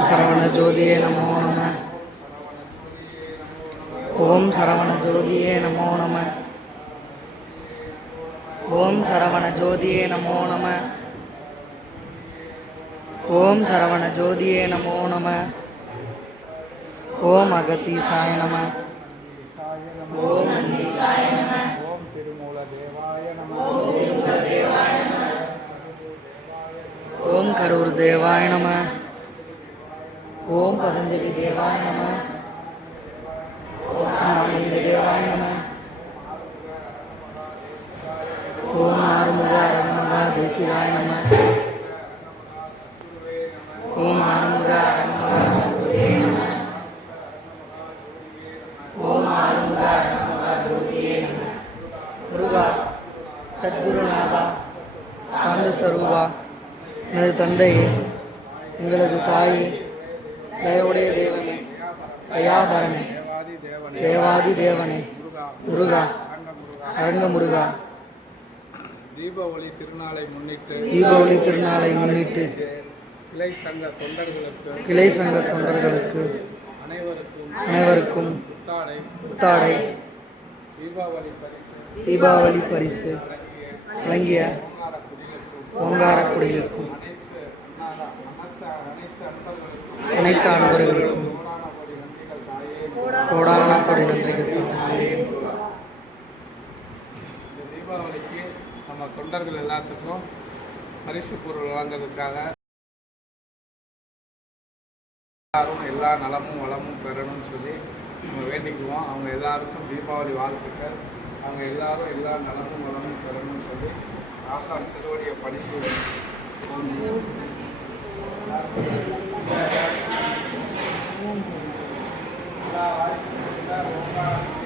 ஓம் சரவண ஜோதியே நமோ நம. ஓம் சரவண ஜோதியே நமோ நம. ஓம் சரவண ஜோதியே நமோ நம. ஓம் சரவண ஜோதியே நமோ நம. ஓம் நம. ஓம் அன்னீசாய நம. ஓம் திருமூல தேவாய நம. ஓம் கரூர் தேவாய நம. ஓம் பதஞ்சலி தேவாய நம. ஓம் பதஞ்சலி தேவாய நம. ஓம் ஆறுமுக அரங்கமகா தேசிகாய நம. ஓம் ஆறுமுக அரங்கமகா சத்குருவே நம. ஓம் ஆறுமுக அரங்கமகா ஜோதியே நம. முருகா சத்குருநாதா சாந்த ஸ்வரூபா எனது தந்தையே எங்களது தாயே தயவுடைய தேவனே தயாபரணே தேவாதி தேவனே முருகா அரங்க முருகா தீபாவளி திருநாளை முன்னிட்டு தீபாவளி திருநாளை முன்னிட்டு கிளை சங்க தொண்டர்களுக்கு கிளை சங்க தொண்டர்களுக்கு அனைவருக்கும் அனைவருக்கும் புத்தாடை புத்தாடை. தீபாவளி பரிசு தீபாவளி பரிசு. வழங்கிய ஓங்கார குடியிருக்கும் ஓங்காரக்குடியிருக்கும் அனைத்து அன்பர்களுக்கும் கோடான கொடி நன்றிகள் இந்த தீபாவளிக்கு நம்ம தொண்டர்கள் எல்லாத்துக்கும் பரிசு பொருள் வாங்கிறதுக்காக எல்லாரும் எல்லா நலமும் வளமும் பெறணும்னு சொல்லி நம்ம வேண்டிக்குவோம். அவங்க எல்லாருக்கும் தீபாவளி வாழ்த்துக்கள். அவங்க எல்லாரும் எல்லா நலமும் வளமும் பெறணும்னு சொல்லி ஆசான் திருவடியை படித்து Thank you. எல்லா ஓங்காரத்தை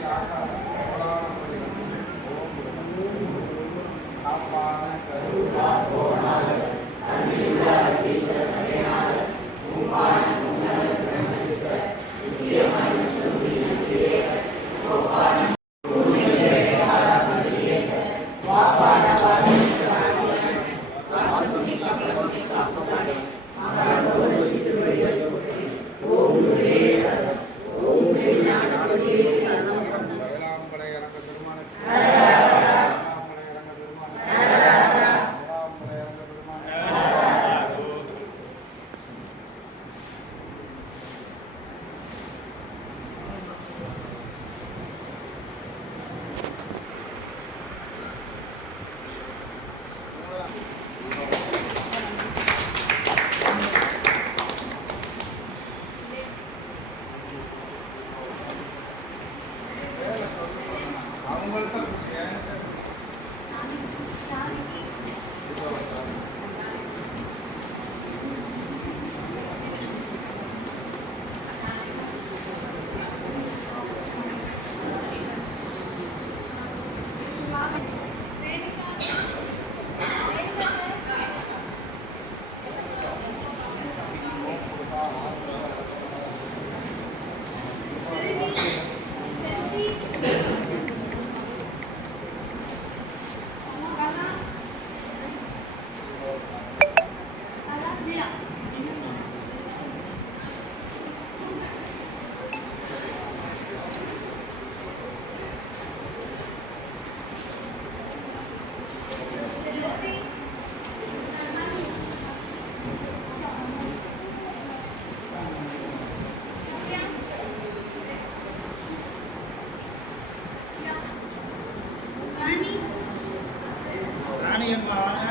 Iya,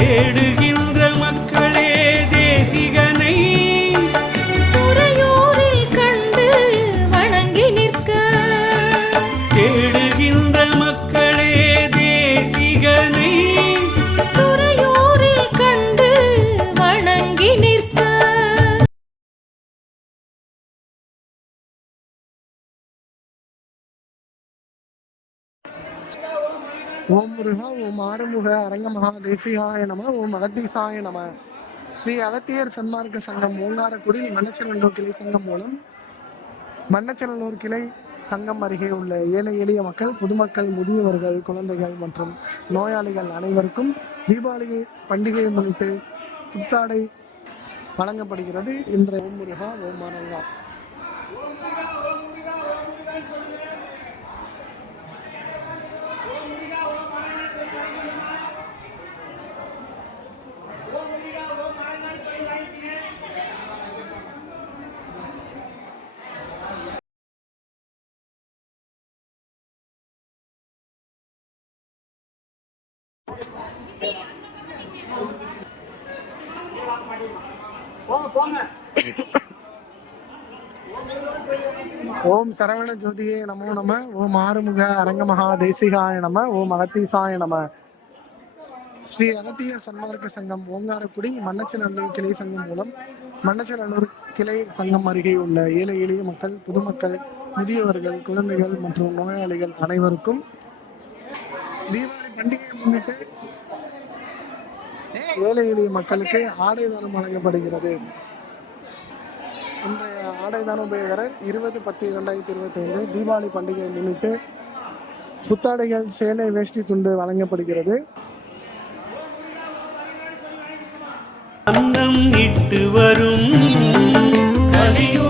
தேடுகின்ற ஓம் முருகா ஓம் ஆறுமுக அரங்கமகா தேசிகாய நம ஓம் அகத்தீசாய நம ஸ்ரீ அகத்தியர் சன்மார்க்க சங்கம் ஓங்காரக்குடி மன்னச்சநல்லூர் கிளை சங்கம் மூலம் மன்னச்சநல்லூர் கிளை சங்கம் அருகே உள்ள ஏழை எளிய மக்கள் பொதுமக்கள் முதியவர்கள் குழந்தைகள் மற்றும் நோயாளிகள் அனைவருக்கும் தீபாவளி பண்டிகையை முன்னிட்டு புத்தாடை வழங்கப்படுகிறது. இன்று ஓம் முருகா ஓம் அரங்கா ஓம் சரவண ஜோதியே நமோ நம ஓம் ஆறுமுக அரங்கமகா தேசிகாய நம ஓம் அகத்தீசாய நம. ஸ்ரீ அகத்திய சன்மார்க்க சங்கம் ஓங்காரக்குடி மன்னச்சநல்லூர் கிளை சங்கம் மூலம் மன்னச்சநல்லூர் கிளை சங்கம் அருகே உள்ள ஏழை எளிய மக்கள் பொதுமக்கள் முதியவர்கள் குழந்தைகள் மற்றும் நோயாளிகள் அனைவருக்கும் தீபாவளி பண்டிகையை முன்னிட்டு ஏழை எளிய மக்களுக்கு ஆடை தானம் வழங்கப்படுகிறது. இன்றைய ஆடை தான உபயோகர் இருபது பத்து இரண்டாயிரத்தி இருபத்தி ஐந்து தீபாவளி பண்டிகையை முன்னிட்டு புத்தாடைகள் சேலை வேஷ்டி துண்டு வழங்கப்படுகிறது. அன்னம் இட்டு வரும். கலியுக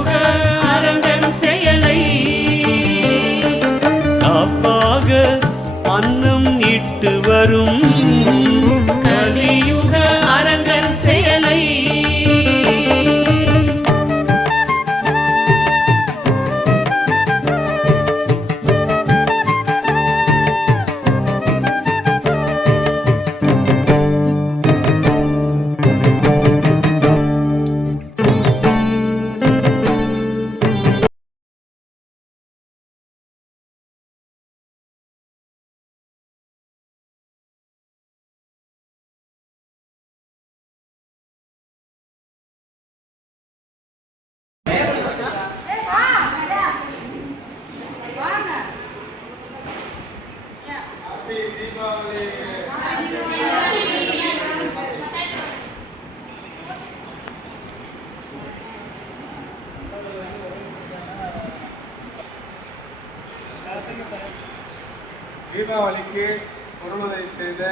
தீபாவளிக்கு பொருளுதவி செய்த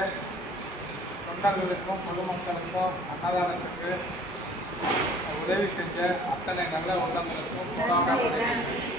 தொண்டர்களுக்கும் பொதுமக்களுக்கும் அன்னதானத்துக்கு உதவி செஞ்ச அத்தனை நல்ல உள்ளங்களுக்கும் முகாக